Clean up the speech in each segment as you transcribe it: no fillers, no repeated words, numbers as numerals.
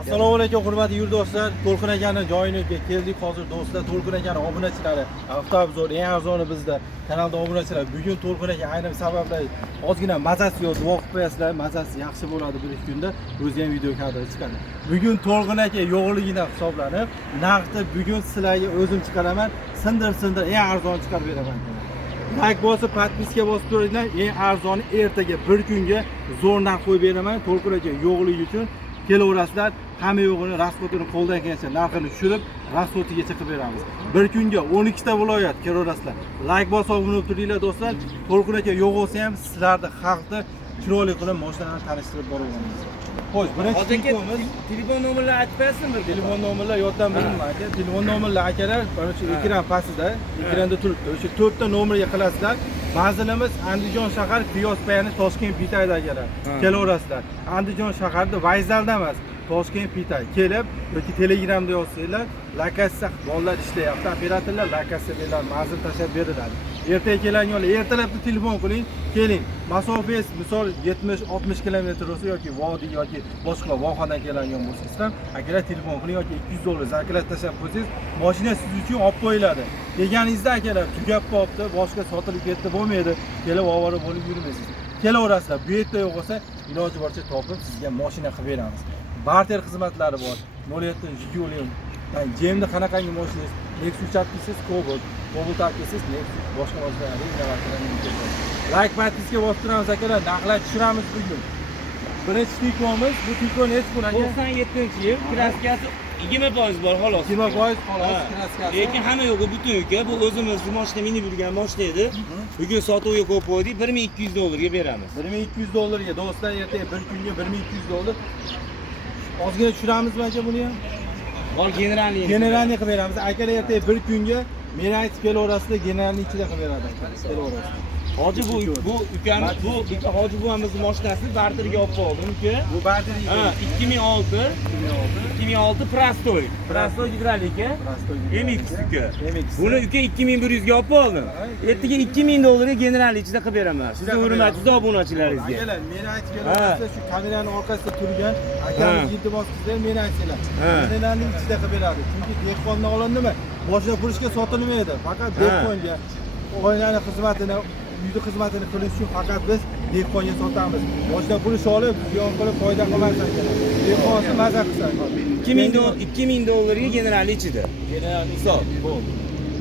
Assalomu alaykum hurmatli yurtdoshlar. To'lqin akaning joyiniga keldik hozir do'stlar. To'lqin akaning obunachilari, avtobuzor eng arzoni bizda kanalda obunachilar. Bugun To'lqin aka ayrim sabablar ozgina mazasi yo'q, duo qilib qo'yasizlar. Mazasi yaxshi bo'ladi bir ikki kunda. O'zi ham video kadr chiqadi. Bugun To'lqin aka yo'qligidan hisoblanib, naqdni bugun sizlarga o'zim chiqaraman. Sindir eng arzon chiqarib beraman. Like bosib, podpiska bosib turinglar. Eng arzoni ertaga bir kunga zo'r narx qo'yib beraman. To'lqin aka yo'qligi uchun kelaverasizlar, hamma yo'g'ini rasxotini qo'ldan kelsa narxini tushirib, rasxotigacha qilib beramiz. Bir kunga 12 ta viloyat kelaverasizlar. Like bosib bo'lib turinglar do'stlar. To'lqin aka yo'q bo'lsa ham sizlarni xalqni chiroyli qilib mashinalarni tanishtirib boraveramiz. Xo'sh, birinchi telefonimiz, telefon nomerlarini aytib bersinmi? telefon nomerlar yoddan bilinmaydi aka. Telefon nomerlari akalar, mana shu ekran pastida, ekranda turibdi. O'sha 4 ta nomerga qilasizlar. Manzilimiz Andijon shahar, Piyos payani Toshkent Pitayda akalar. Kelaverasizlar. Andijon shaharda vokzalda emas, Toshkent Pitay. Kelib yoki Telegramda yozsanglar, lokatsiya bolalar ishlayapti. Operatorlar lokatsiya beradi, manzil tashab beriladi. Ertaga kelinglar, ertalabda telefon qiling, keling. Masofangiz misol 70-60 kilometr bo'lsa yoki vodiy yoki boshqa vohadan keladigan bo'lsangiz ham, akalar telefon qiling yoki $200 zakat tashab qo'ysangiz, mashina siz uchun olib qo'yiladi. Kelganingizda akalar tugab qolibdi, boshqa sotilib ketdi bo'lmaydi, kelib ovora bo'lib yurmaysiz. Kelaverasizlar. Bu yerda yo'q bo'lsa, iloji boricha topib sizga mashina qilib beramiz. Barter xizmatlari bor. 07 Jiguli. Jemda qanaqangi mashinangiz, Nexus chapkisiz, Cobalt taqisiz, Nexus boshqa vositalarni like podpiska bosib turamiz akalar, narxlar tushiramiz bugun. Birinchi tikonimiz, bu tikon hech bunaqa 97-yil, kraskasi 20% bor xolos. 20% xolos kraskasi. Lekin hamma yo'qi butun uka, bu o'zimiz mashina minib yurgan mashina edi. Bugun sotuvga qo'yib qo'ydik, $1200 ga beramiz. $1200 ga do'stlar, ertaga bir kunga $1200. Ozgina tushiramizmi aka buni ham? Bor generalni qilib beramiz. Akalar ertaga bir kunga meni aytib kelaverasizlar, generalni ichida qilib beradi akalar. Kelaverasizlar. Hoji bu ukamiz, bu Hoji buvamizning mashinasi barterga olib qoldim uka. Bu barterga. Ha, 2006 Prastoy gidrolika. MX uka. Buni uka 2100 ga olib qoldim. Ertaga $2000 ga general ichida qilib beraman. Sizning hurmatli obunachilaringizga. Akalar, meni aytib kelaverasizlar, shu kameraning orqasida turgan akamiz iltimos qilsanglar, meni aytsanglar. Generalning ichida qilib beradi. Chunki dehqondan olindimi? Boshqa pulishga sotilmaydi. Faqat dehqonga oilani xizmatini, uyni xizmatini qilish uchun faqat biz dehqonga sotamiz. Boshqa pulish olib, ziyon qilib foyda qilmaysan akalar. Dehqonsi maza qilsa. $2000 ga general ichida. Generalning hisob.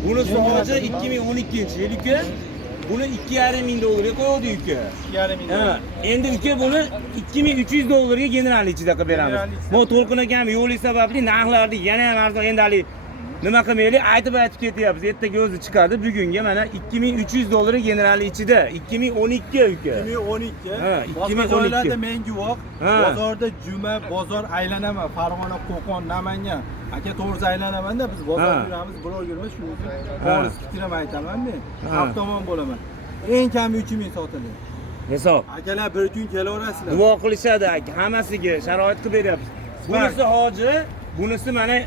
Buni so'g'achi 2012-yil uka. Buni $2500 ga qo'ydi uka. $2500. Endi uka buni $2300 ga general ichida qilib beramiz. Bu To'lqin akam yo'li sababli narxlarni yana ham arzon endi hali nima qilmaylik, aytib ketyapmiz. Ertaga o'zi chiqadi. Bugunga mana $2300 general ichida. 2012 uka. 2012. Ha, 2012. Joylarda men guvoh. Bozorda juma, bozor aylanaman. Farg'ona, Qo'qon, Namangan. Aka to'g'ri aylanamanda biz bozor yuramiz, birov yurmas, shuning uchun xolis fikrim aytaman men. Haq tomon bo'laman. Eng kami 3000 sotiladi. Hisob. Akalar bir kun kelaverasizlar. Duo qilishadi aka, hammasiga sharoit qilib beryapmiz. Bunisi Hoji, bunisi mana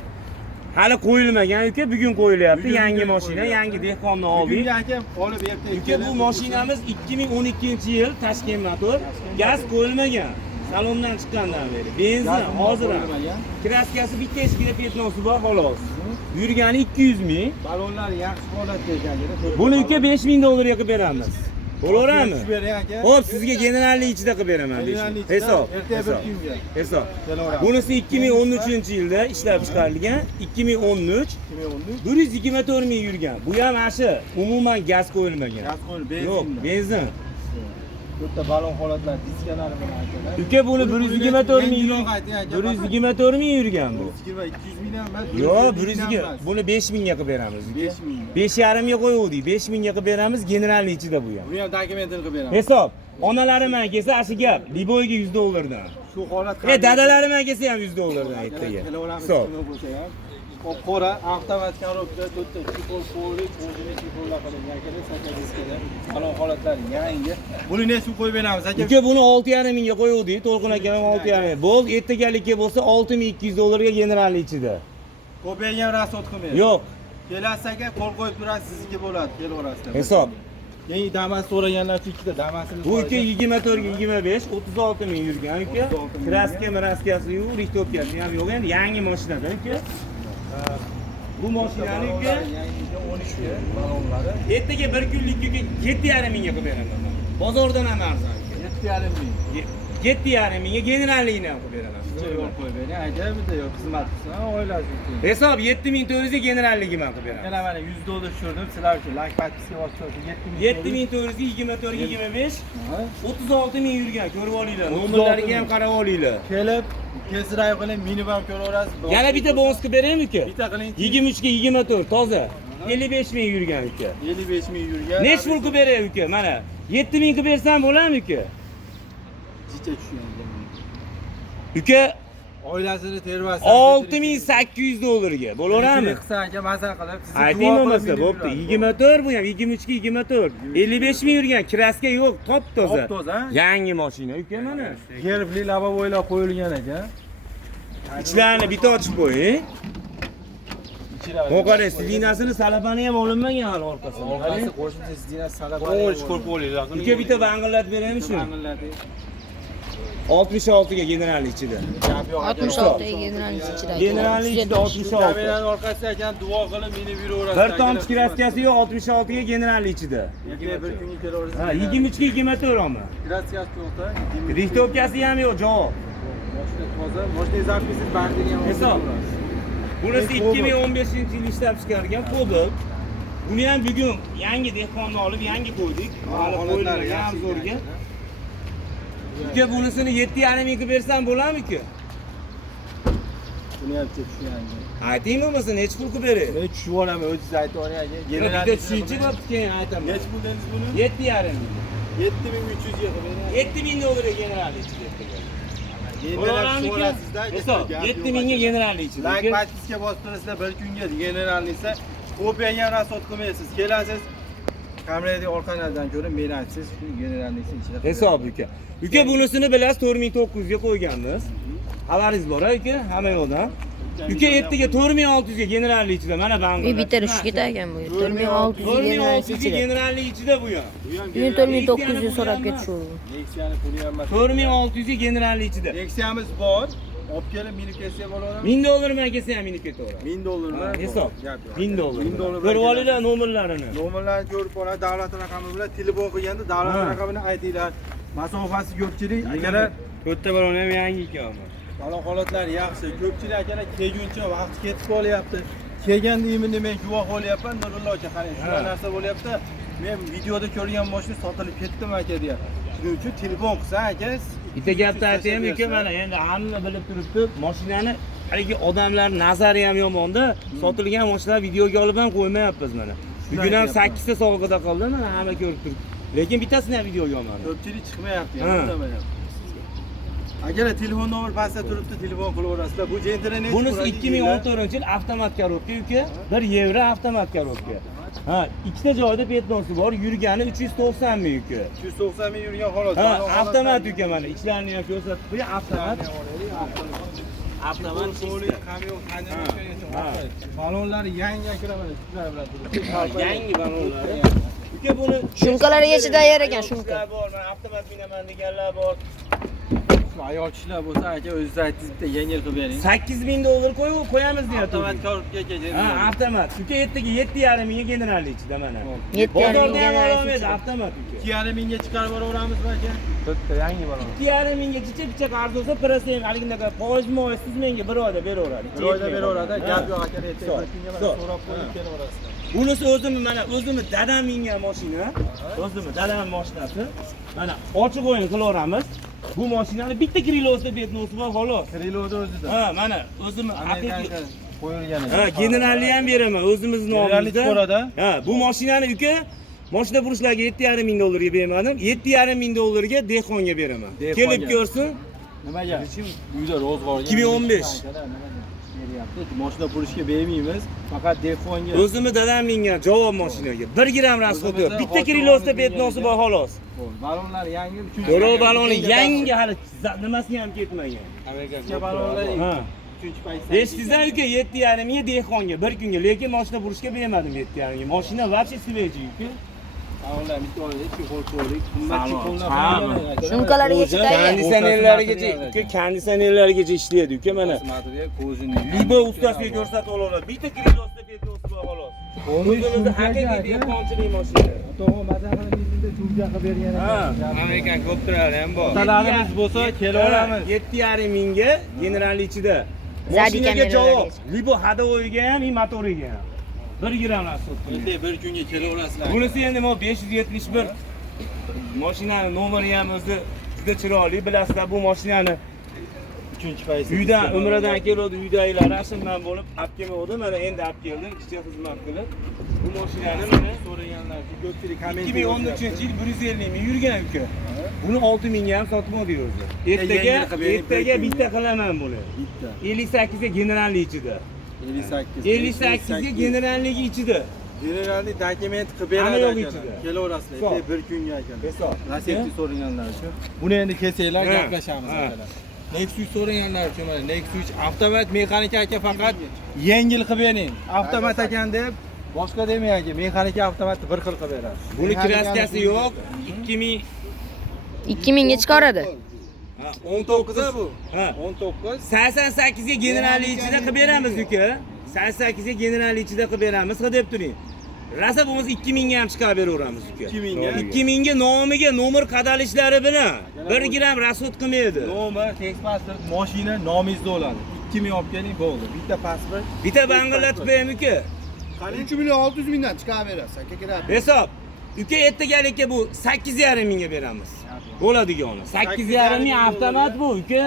hali qo'yilmagan uka, bugun qo'yilyapti. Yangi mashina, yangi dehqondan oldik. Bugun aka olib ertaga. Uka bu mashinamiz 2012-yil Toshkent motor, gaz qo'yilmagan. Salondan chiqqandan beri. Benzin hozir ham. Kraskasi bitta eskina petnosi bor xolos. Yurgani 200 ming. Balonlar yaxshi holatda ekan. Buni uka $5000 ga qilib beramiz. Bo'laveradimi? aka. Xo'p, sizga generalni ichida qilib beraman deysiz. Hisob. Ertaga bir kunga. Hisob. Bunisi 2013-yilda ishlab chiqarilgan. 2013. 124 ming yurgan. Bu ham ashi umuman gaz qo'yilmagan. Gaz qo'yilib, benzin. Yo'q, benzin. Bitta balon holatlar, diskalari bilan akalar. Uka buni 124 ming yurgan. 124 ming yurgan bu. 200 ming emas. Yo'q, 120. Buni 5000 ga qilib beramiz. 5000. 5,5 ga qo'yuvdik. 5000 ga qilib beramiz, generalni ichida bu ham. Buni ham dokumentini qilib beramiz. Hisob. Onalarim ham kelsa, ashi gap. Liboyga $100 dan. Shu holat. Dadalarim ham kelsa ham $100 dan ertaga. Hisob. Qora avtomatik korobka, to'rtta chipol qo'yib, o'zini chipollar qiling. Akalar sotadiskada. Balon holatlari yangi. Buni necha qo'yib beramiz aka? Uka buni 6,5 mingga qo'yuvdik. To'lqin aka ham 6,5. Bo'l, ertagalikka bo'lsa $6200 ga generalni ichida. Ko'paygan rasxot qilmaydi. Yo'q. Kelasiz aka, qo'l qo'yib turasiz, sizniki bo'ladi, kelaverasizlar. Hisob. Yangi damas so'raganlar uchun ikkita damasini. Bu uka 24 25 36 ming yurgan uka. 36 ming Kraska miraskasi yo'q, riktopkasi ham yo'q. Endi yangi mashinada uka. Bu mashinani uka yangiga 12 balonlari. ertaga bir kunlik uka 7,5 mingga qilib beraman. Bozordan ham arzon uka. 7,5 ming. 7,5 mingga generalligini ham qilib beraman. Yo'l qo'yib bering. Agar bitta yo'q xizmat qilsa, oilasi uchun. Hisob 7400 ga generalligi ham qilib beraman. Yana mana $100 tushirdim sizlar uchun. Like podpiska bosib 7400 24 25 36 ming yurgan, ko'rib olinglar. Nomerlariga ham qarab olinglar. kelib, tezroq qiling, minibam ko'raverasiz. Yana bitta bonus qilib beraymi uka? Bitta qiling. 23 ga 24 toza. 55 ming yurgan uka. 55 ming yurgan. Nech pul qilib beray uka? Mana 7 ming qilib bersam bo'ladimi uka? Jicha tushgan. Uka Oilasini tervasi. 6800 dollarga bo'laveradimi? Qilsa aka maza qilib sizni Ayting bo'lmasa, bo'pti. 24 bu ham 23 ga 24. 55 ming yurgan, kraska yo'q, top toza. Top toza. Yangi mashina uka mana. Gerbli lavoboylar qo'yilgan ekan. Ichlarini bitta ochib qo'ying. Qo'qara sidinasini salabani ham olinmagan hali orqasini. Orqasi qo'shimcha sidinasi salab. Qo'yib ko'rib olinglar. Uka bitta bang'illatib beraymi shu? 66 ga general ichida. 66 general ichida. General ichida 66. Kameraning orqasida ekan duo qilib minib yuraverasiz. Bir tomchi kraskasi yo'q 66 ga general ichida. Bir kunga kelaverasiz. Ha, 23 ga 24 olma. Kraskasi to'xta. Riktopkasi ham yo'q, javob. Mashina toza. Mashina zapisi bandini ham. Hisob. Bunisi 2015-yil ishlab chiqargan Cobalt. Buni ham bugun yangi dehqonni olib yangi qo'ydik. Hali qo'yilmagan ham zo'rga. Uka bunisini 7,5 ming qilib bersam bo'ladimi uka? Buni ham tushungangi. Ayting bo'lmasa nech pul qilib beray? Men tushib olaman, o'zingiz aytib oling aka. Bitta tushunchi bo'pti, keyin aytaman. Nech pul dedingiz buni? 7,5 ming. 7300 ga qilib 7 ming dollar general ichida. Bo'laveradimi aka? Hisob 7 mingga general ichida. Like podpiska bosib turasizlar bir kunga generalni esa kopiyaga ham rasot qilmaysiz. Kelasiz. Kameradagi orqalardan ko'rib meni aytsangiz, shu generalni ichida. Hisob uka. Uka bunisini bilasiz 4900 ga qo'yganmiz. Xabaringiz bor aka, hamma yo'qdan. Uka ertaga 4600 ga generalli ichida mana banglar. Bir bitta tushib ketarkan bu. 4600 general 4600 ga ichida. generalli ichida bu ham. 4900 so'rab ketishdi. Nexiyani puli ham emas. 4600 ga generalli ichida. Nexiyamiz bor. Olib kelib minib ketsa bo'laveradi. 1000 dollar bilan kelsa ham minib ketaveradi. 1000 dollarmi? Hisob. 1000 dollar. 1000 dollar. Ko'rib olinglar nomerlarini. Nomerlarni ko'rib oladi, davlat raqami bilan telefon qilganda davlat raqamini aytinglar. Masofasi ko'pchilik akalar To'rtta balon ham yangi ekan. balon holatlari yaxshi. Ko'pchilik akalar kelguncha vaqt ketib qolyapti. Kelgan deyimni men guvoh bo'lyapman. Nurullo aka qarang, shunaqa narsa bo'lyapti. Men videoda ko'rgan mashina sotilib ketdimi aka deyapti. Shuning uchun telefon qilsa aka Bitta gapni aytaymi uka, mana endi hamma bilib turibdi, mashinani haligi odamlar nazari ham yomonda, sotilgan mashinalar videoga olib ham qo'ymayapmiz mana. Bugun ham 8 ta sovg'ada qoldi, mana hamma ko'rib turibdi. Lekin bittasini ham videoga olmadim. ko'pchilik chiqmayapti, yo'qlamayapti. Agar telefon nomer pastda turibdi, telefon qilaverasizlar. Bu jentrani Bunisi 2014-yil avtomat korobka uka, 1 yevro avtomat korobka. Ha, ikkita joyda petnosi bor, yurgani 390 ming uka. 390 ming yurgan holat. Ha, avtomat uka mana, ichlarini ham ko'rsatib qo'ying, avtomat. Avtomat qo'li kamyon qanday balonlari yangi akramadi, sizlar bilan turibdi. Yangi balonlari. Uka buni Shumkalarigacha tayyor ekan, shumka. bor, avtomat minaman deganlar bor. Ayol kishilar bo'lsa aka o'zingiz aytingiz bitta yengil qilib bering. 8000 dollar qo'yamiz deyapti. Avtomat korobka keladi. Ha, avtomat. Uka ertaga 7,5 mingga generalli ichida mana. 7,5 Bozorda mingga ham general olmaydi ichida. avtomat uka. 2,5 mingga chiqarib yuboramizmi aka? Bitta yangi balon. 2,5 mingga chicha qarz bo'lsa, parasi ham haligindaqa foiz siz menga bir oyda beraveradi. Bir oyda beraveradi. Gap yo'q aka, ertaga bir kunga mana so'rab qo'yib kelaverasizlar. Bunisi o'zimni dadam mingan mashina. O'zimni dadam mashinasi. Mana ochiq o'yin qilaveramiz. Bu mashinani bitta krilosida betnosi bor, xolos. Kriloda o'zida. Ha, mana o'zimni haqiqiy qo'yilgan. Ha, generalli ham beraman o'zimizni nomimizda. Ha, bu mashinani uka mashina burishlarga 7,5 ming dollarga bermadim. 7,5 ming dollarga dehqonga beraman. Kelib ko'rsin. Nimaga? Uyda ro'zg'orga. 2015. Mashina purishga bermaymiz, faqat dehqonga. O'zimni dadam mingan javob mashinaga 1 gram rasxod yo'q. Bitta krilosida betnosi bor, xolos. Balonlar yangi, To'rov baloni yangi, hali nimasi ham ketmagan. Amerika balonlar. Ha. 3-payt. Eshitdingizmi uka 7,5 mingga dehqonga bir kunga, lekin mashina burishga bermadim 7,5 mingga. Mashina вообще свежий uka. Avlar bitta olaylik, chexol qo'ydik. Qimmat Salom. chexollar Ha. bilan Shumkalargacha tayyor. Konditsionerlargacha, konditsionerlargacha ishlaydi uka mana. material ko'zini. Libo ustasiga ko'rsatib olaman. Bitta kredosda pedrosi bor xolos. O'zimizda haqiqiy dehqonchilik mashina. To'g'ri, maza qilib chumka qilib bergan Ha, ekan. Amerikan ko'ptirari ham bor. Otalarimiz bo'lsa kelaveramiz. 7,5 mingga general ichida. Zadi Mashinaga javob. kameralargacha. Libo hadovoyiga ham, motoriga ham. 1 gramm asfalt. Endi bir kunga kelaverasizlar. Bunisi endi 571 mashinani nomeri ham o'zi juda chiroyli. Bilasizlar, bu mashinani Uchinchi paysi. uydan umradan keladi, uydagilar rasmdan bo'lib olib kelmadi. Mana endi olib keldim, ishchi xizmat qilib. Bu mashinani mana so'raganlar, ko'pchilik komment 2013-yil 150 ming yurgan uka. Buni 6 mingga ham sotib oldik o'zi. Ertaga bitta qilaman buni. bitta. 58 ga generalli ichida. 58. 58 ga generalligi ichida. Generalni dokument qilib Hamma beradi yo'q akalar. ichida. Kelaverasizlar. Hisob. Endi bir kunga akalar. Hisob. Nasibni so'raganlar uchun. Buni endi kelsanglar Ha, gaplashamiz ha. akalar. Nexus so'raganlar uchun mana Nexus avtomat mexanika aka faqat yengil qilib bering. Avtomat ekan deb boshqa demang aka. Mexanika avtomatni bir xil qilib beradi. Buni kraskasi yo'q. 2000 2000 ga chiqaradi. 19 da bu. Ha. 19. 88 ga generalli ichida qilib beramiz uka. 88 ga generalli ichida qilib beramiz, deb turing. Rasa bo'lmasa 2000 ga ham chiqarib beraveramiz uka. 2000 ga. 2000 ga nomiga nomer qadalishlari bilan 1 gram rasxod qilmaydi. Nomer, texpasport, mashina nomingizda bo'ladi. 2000 olib keling bo'ldi. Bitta pasport. Bitta bang'illatib qo'yam uka. 3 million 600 mingdan chiqarib berasiz aka kiradi. Hisob. Uka ertagalikka bu 8,5 mingga beramiz. Bo'ladigani. 8,5 ming avtomat bu uka.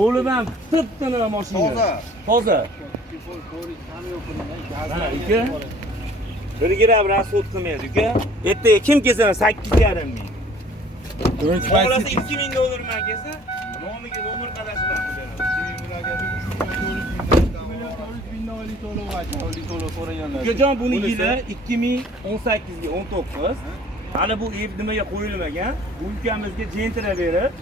Bo'lib ham tiptini mashina. Toza. Ha, uka. 1 gram rasxod qilmaydi uka. Ertaga kim kelsa 8,5 ming. Birinchi Xohlasa paysi 2000 dollarman kelsa, nomiga nomer qadash bilan qilamiz. Ukajon buni yili 2018 ga 19. Hali bu ev nimaga qo'yilmagan. Bu ukamizga jentira berib,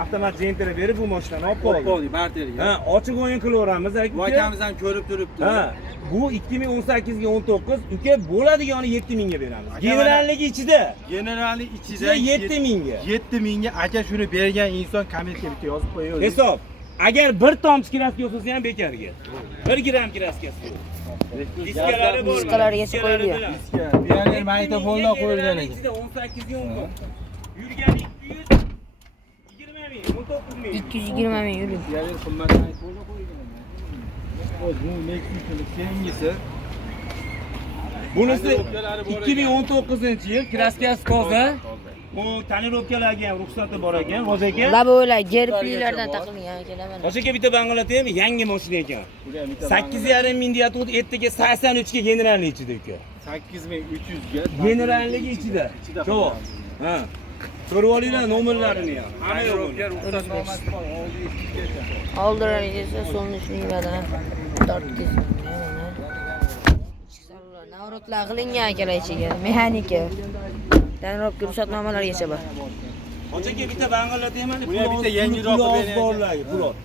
avtomat jentira berib bu mashinani olib qoldi. Qoldi, barteriga. Ha, ochiq o'yin qilaveramiz aka. Vakamiz ham ko'rib turibdi. Ha, bu 2018 ga 19, uka bo'ladigani 7000 ga beramiz. Generalligi ichida. Generalni ichida 7000 ga. 7000 ga aka shuni bergan inson kommentga bitta yozib qo'ying. Hisob. Agar bir tomchi kraska bo'lsa ham bekarga. 1 gram kraskasi. Diskalari bor. Diskalarigacha qo'yilgan. Diska, pioner magnitofonlar qo'yilgan ekan. 18 ga 19. Yurgan 220 ming, 19 ming. 220 ming yuring. Pioner qimmat magnitofonlar qo'yilgan. O'z bu Nexus'ning keyingisi. Bunisi 2019-yil kraskasi toza. Bu tonirovkalarga ham ruxsati bor ekan, hozir aka. Labo'lar gerplilardan taqilgan akalar mana. Hozir aka bitta bang'alataymi? Yangi mashina ekan. 8,5 ming deyapti, ertaga 83 ga generalli ichida uka. 8300 ga. Generalligi ichida. Javob. Ha. Ko'rib olinglar nomerlarini ham. Hamma yo'q. Oldilar esa so'nish mingdan tortkiz. Navrotlar qilingan akalar ichiga. Mexanika. Tanirovka ruxsatnomalargacha bor. Hozir aka bitta bang'alatayman. Bu ham bitta yangiroq borlarga, pulot.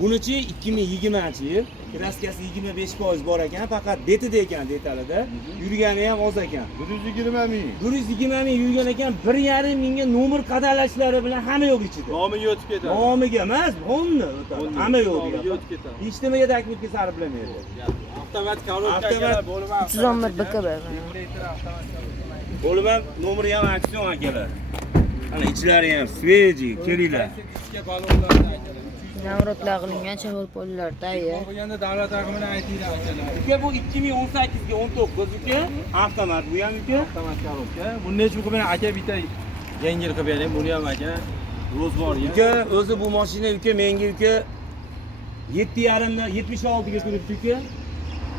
Bunichi 2020-yil, kraskasi 25% bor ekan, faqat betida ekan detalida. Yurgani ham oz ekan. 120 ming. 120 ming yurgan ekan, 1,5 mingga nomer qadalashlari bilan hamma yo'q ichida. Nomiga o'tib ketadi. Nomiga emas, onni o'tadi. Hamma yo'q. Nomiga o'tib ketadi. Hech nimaga dakmitga sarflamaydi. Avtomat korobka Avtomat bo'lib 311 BKB. Bo'lib ham nomeri ham aksion akalar. Mana ichlari ham sveji, kelinglar. Navrotlar qilingan chevol pollar tayyor. Bo'lganda davlat raqamini aytinglar akalar. Uka bu 2018 ga 19 uka, avtomat bu ham uka. Avtomat korobka. Buni nechun qilib aka bitta yengil qilib bering. Buni ham aka ro'zg'orga. Uka o'zi bu mashina uka menga uka 7,5 dan 76 ga turibdi uka.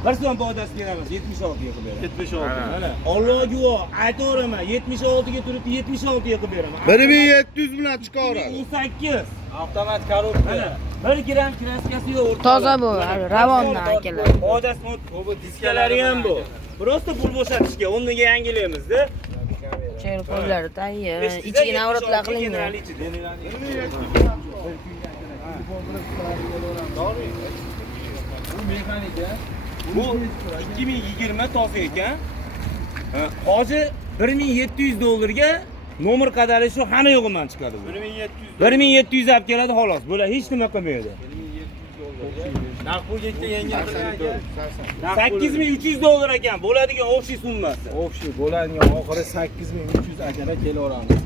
Bir so'm foydasi beramiz 76 ga qilib beraman. 76. Mana Alloh guvoh aytaveraman 76 ga turibdi 76 ga qilib beraman. 1700 bilan chiqaradi. 18. Avtomat korobka. Mana 1 gram kraskasi yo'q o'rtada. Toza bu, ravonna akalar. Foydasi bu diskalari ham bu. Prosta pul bo'shatishga o'rniga yangilaymiz-da. Chevol pollar tayyor. Ichiga navrotlar qilingan. Bu mexanika. Bu 2020 toza ekan. Hozir $1700 nomer qadari shu hamma yo'g'iman chiqadi. 1700. 1700 olib keladi xolos. Bular hech nima qilmaydi. Narx bu yerda yangi qilingan. $8300 ekan bo'ladigan общий summasi. Общий bo'ladigan oxiri 8300 akalar kelaveramiz.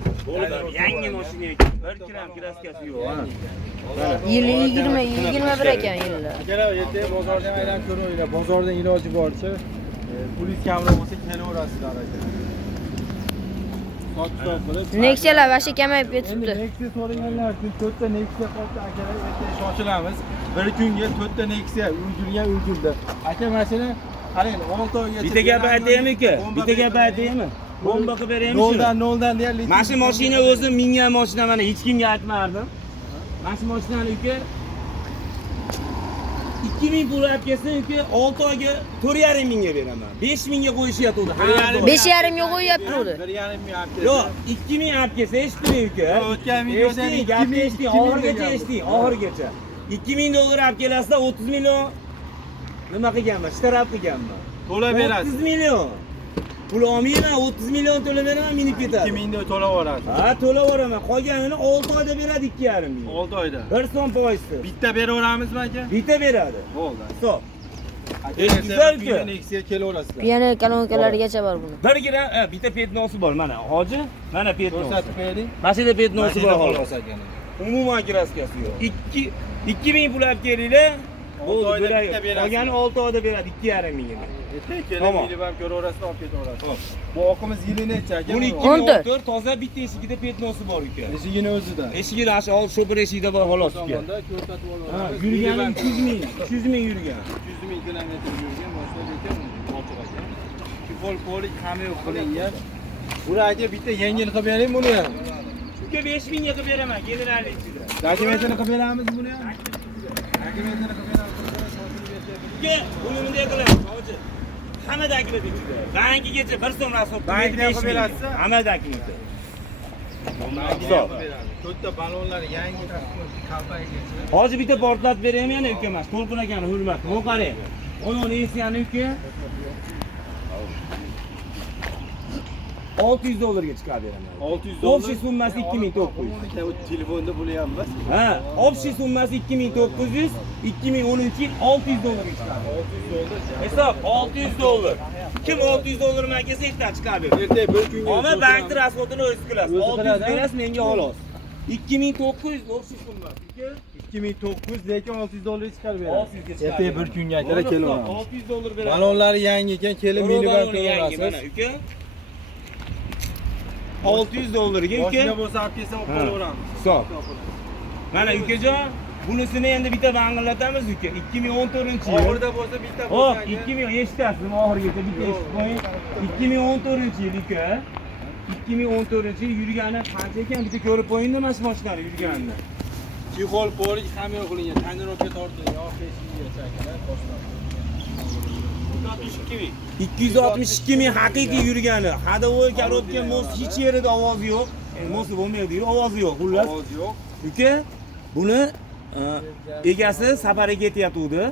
Yangi mashina ekan. 1 gram kraskasi yo'q, ha. Yili 21 ekan yili. Akalar ertaga bozordan aylanib ko'ringlar. Bozordan iloji boricha pulingiz kamroq bo'lsa kelaverasizlar aka. Soch qilib. Nexialar vashi kamayib ketibdi. Nexia so'raganlar uchun 4 ta Nexia qoldi akalar, ertaga shoshilamiz. Bir kunga 4 ta Nexia ulgurdi. Aka mashina qarang 6 oygacha. Bitta gap aytaymi aka? Bitta gap aytaymi? Bomba qilib beraymi shuni? Noldan deyarli. Mana shu mashina o'zi mingan mashina, mana hech kimga aytmardim. Mana shu mashinani uka 2000 pul olib kelsa uka 6 oyga 4,5 mingga beraman. 5 mingga qo'yishyapti. 5,5 ga qo'yyapti udi. 1,5 ming olib keldi. Yo'q, 2000 olib kelsa eshitding uka. O'tgan videoda gapni eshitding, oxirigacha eshitding, oxirigacha. $2000 olib kelasizda 30 million nima qilganman? Shtarab qilganman. To'lab berasiz. 30 million. Pul olmayman, 30 million to'lab beraman, minib ketadi. 2000 da to'lab olasiz. Ha, to'lab olaman. Qolganini 6 oyda beradi 2,5 ming. 6 oyda. 1 so'm foizsiz. Bitta beraveramizmi aka? Bitta beradi. Bo'ldi. Hisob. Eshitizlar ku. Nexia kelaverasizlar. Yana kolonkalargacha bor buni. 1 gram, bitta petnosi bor mana. Hoji, mana petnosi. Ko'rsatib bering. Mana shu yerda petnosi bor xolos. xolos akani. Umuman kraskasi yo'q. 2000 pul olib kelinglar. Olti oyda bitta berasiz. Qolgani 6 oyda beradi 2,5 mingga. Ertaga kelib yilib ham ko'raverasiz, olib ketaverasiz. Bu oqimiz yili necha aka? Buni 2014 toza bitta eshigida petnosi bor ekan. Eshigini o'zida. Eshigida ash ol shopir eshigida bor xolos ekan. Tomonda ko'rsatib olamiz. Yurgani 300 ming yurgan. 300 ming kilometr yurgan mashina ekan, ochiq aka. Kifol polik hamma yo'q qilingan. Buni aka bitta yengil qilib bering buni ham. Uka 5 mingga qilib beraman, generallik ichida. Dokumentini qilib beramiz buni ham. Dokumentini qilib beramiz. Uka, buni bunday qilamiz, hoji. Hamma dokument ichida. Bankigacha 1 so'm rasxod Bankdan qilib berasiz? Hamma dokument. Hisob. To'rtta balonlar yangi kompaniyaga. Hoji bitta portlatib beraymi yana uka emas. To'lqin akani hurmat. Bu qarang. Uni Nexiyani uka $600 ga chiqarib beraman. 600 Общий summasi 2900. Telefonda puli ham bas. Ha, общий summasi 2900, 2010 yil $600 ga chiqadi. $600. Hisob $600. Kim $600 man kelsa ertaga chiqarib beradi. Ertaga bir kunga. Ona bankda rasxodini o'zi qilasiz. O'zi 600 qiladi, berasiz menga xolos. 2900 общий summasi. 2900 lekin $600 chiqarib beradi. 600 ga chiqarib. Ertaga bir kunga aytara kelaveramiz. $600 beradi. Balonlari yangi ekan, kelib minivan yangi mana qilaverasiz. uka. $600 ga uka. Mashina bo'lsa olib kelsa olib qolaveramiz. Hisob. Mana ukajon, bunisini endi bitta banglatamiz uka. 2014-yil. Oxirida bo'lsa bitta Hop, bo'lsa. 2000 eshitasizmi oxirigacha bitta eshitib qo'ying. 2014-yil uka. 2014-yil yurgani qancha ekan bitta ko'rib qo'yingda mana shu mashinani yurganini. Chexol polik hamma yo'q qilingan. Tonirovka tortilgan, yo'q peshiga chakalar, boshqa. 262 ming haqiqiy yurgani. Hadovoy korobka mos hech yerida ovozi yo'q. Mosi bo'lmaydi, ovozi yo'q. Xullas. Ovoz yo'q. Uka, buni egasi safarga ketyapti.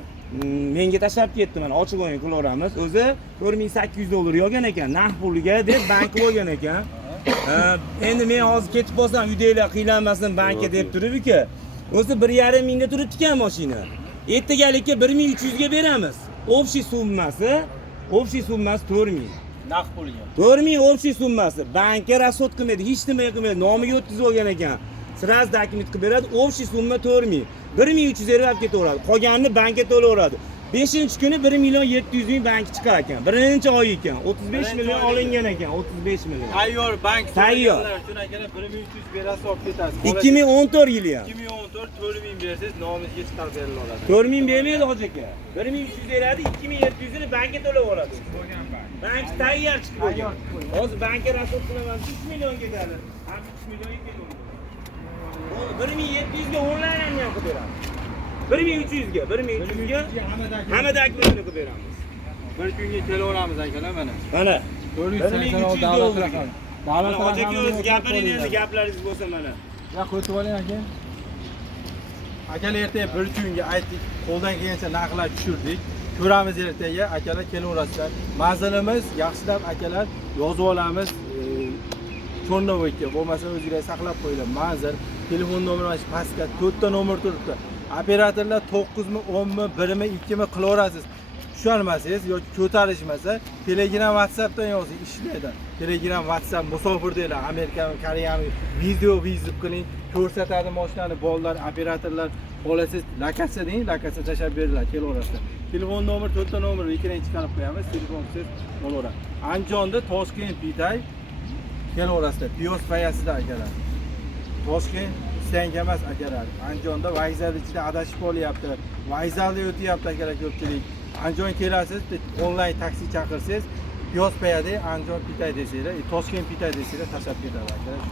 Menga tashlab ketdi, mana ochiq o'yin qilaveramiz. O'zi $4800 yozgan ekan, naqd puliga deb bankka qo'ygan ekan. Endi men hozir ketib qolsam, uydagilar qiynalmasin bankka deb turib uka. O'zi 1,5 mingda turibdi ekan mashina. Ertagalikka 1300 ga beramiz. Общий summasi 4000. Naqd puliga. 4000 общий summasi. Bankka rasxod qilmaydi, hech nima qilmaydi. Nomiga o'tkazib olgan ekan. Sraz dokument qilib beradi. Общий summa 4000. 1300 olib ketaveradi. Qolganini bankka to'laveradi. 5-kuni 1,700,000 bank chiqar ekan. 1-oy ekan. 35 million olingan ekan. 35 million. Tayyor bank Tayyor. uchun akalar 1300 berasiz olib ketasiz. 2014 yili ham. 2014 4000 bersangiz nomingizga chiqarib beriladi. 4000 bermaydi hoji aka. 1300 beradi, 2700 ni bankka to'lab oladi. Bank tayyor chiqib qo'ygan. Hozir bankka rasxod qilaman 3 million ketadi. Ham 3 million ketadi. 1700 ga onlayn ham qilib beramiz. 1300 ga, 1300 ga hamma dokumentni qilib beramiz. Bir kunga kelaveramiz akalar mana. Mana 480 davlat raqami. Mana hoji aka o'zi gapiring endi, gaplaringiz bo'lsa mana. Ya qo'yib oling aka. Akalar ertaga bir kunga aytdik, qo'ldan kelgancha narxlar tushirdik. Ko'ramiz ertaga akalar kelaverasizlar. Manzilimiz yaxshilab akalar yozib olamiz. Chornovoyga bo'lmasa o'zingizlar saqlab qo'yinglar. Manzil, telefon nomeri mana shu pastga 4 ta nomer turibdi. Operatorlar 9 mi, 10 mi, 1 mi, 2 mi qilaverasiz. Tushunmasangiz yoki ko'tarishmasa, Telegram, WhatsAppdan yozing, ishlaydi. Telegram, WhatsApp musofirdalar, Amerikami, Koreyami video vizib qiling, ko'rsatadi mashinani, bolalar, operatorlar olasiz, lokatsiya deng, lokatsiya tashab beringlar, kelaverasizlar. Telefon nomeri 4 ta nomer ekran chiqarib qo'yamiz, telefonsiz bo'laveradi. Andijonda Toshkent Bitay kelaverasizlar. Piyos payasida akalar. Toshkent Senga emas akalar. Andijonda vokzal ichida adashib qolyapti. Vokzalda o'tyapti akalar ko'pchilik. Andijon kelasiz, onlayn taksi chaqirsangiz, Piyos payada Andijon Bitay desanglar, Toshkent Bitay desanglar tashab ketadi akalar.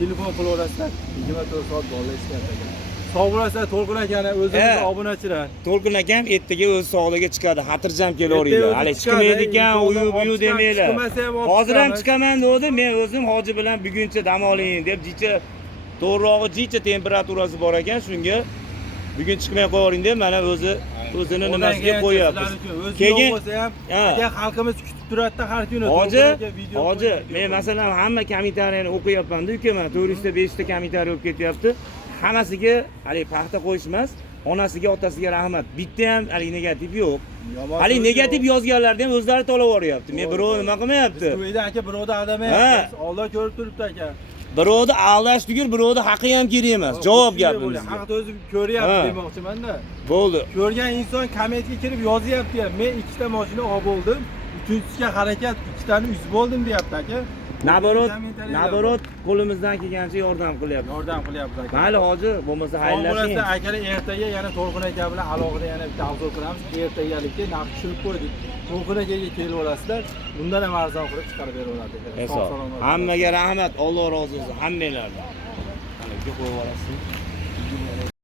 Telefon qilaverasizlar, 24 soat bog'la ishlayapti akalar. Sog' bo'lasizlar, To'lqin akani o'zimiz obunachilar. To'lqin akam ertaga o'z sog'ligiga chiqadi, xotirjam kelaveringlar. Hali chiqmaydi ekan, uyu demanglar. Hozir ham chiqaman degdi, men o'zim hoji bilan buguncha dam oling deb jicha to'g'rirog'i jicha temperaturasi bor ekan, shunga bugun chiqmay qo'ying deb mana o'zini nimasiga qo'yapmiz. Keyin bo'lsa ham aka xalqimiz kutib turadi har kuni. Hoji, men masalan hamma kommentariyani o'qiyapman-da, uka, mana 405 ta kommentariy o'qib ketyapti. Hammasiga hali paxta qo'yish emas, onasiga, otasiga rahmat. Bitta ham hali negativ yo'q. Hali negativ yozganlarni ham o'zlari to'lab yuboryapti. Men birov nima qilmayapti. To'yda aka birovni aldamayapsiz. Alloh ko'rib turibdi aka. Birovni aldash tugul, birovni haqqi ham kerak emas. Javob gapimiz. Haqni o'zi ko'ryapti demoqchiman-da. Bo'ldi. Ko'rgan inson kommentga kirib yozyapti ham. Men 2 ta mashina olib bo'ldim. 3-inchisiga harakat, 2 tani uzib bo'ldim deyapti aka. Naborot qo'limizdan kelgancha yordam qilyapmiz. Yordam qilyapmiz aka. Mayli hoji, bo'lmasa xayrlashing. Akalar ertaga yana To'lqin aka bilan alohida yana bitta avzo qilamiz. Ertagalikka narx tushirib qo'ydik. To'lqin akaga kelaverasizlar. Bundan ham arzon qilib chiqarib beraveradi aka. Hammaga rahmat, Alloh rozi bo'lsin hammanglardan. Mana qo'yib yuborasiz.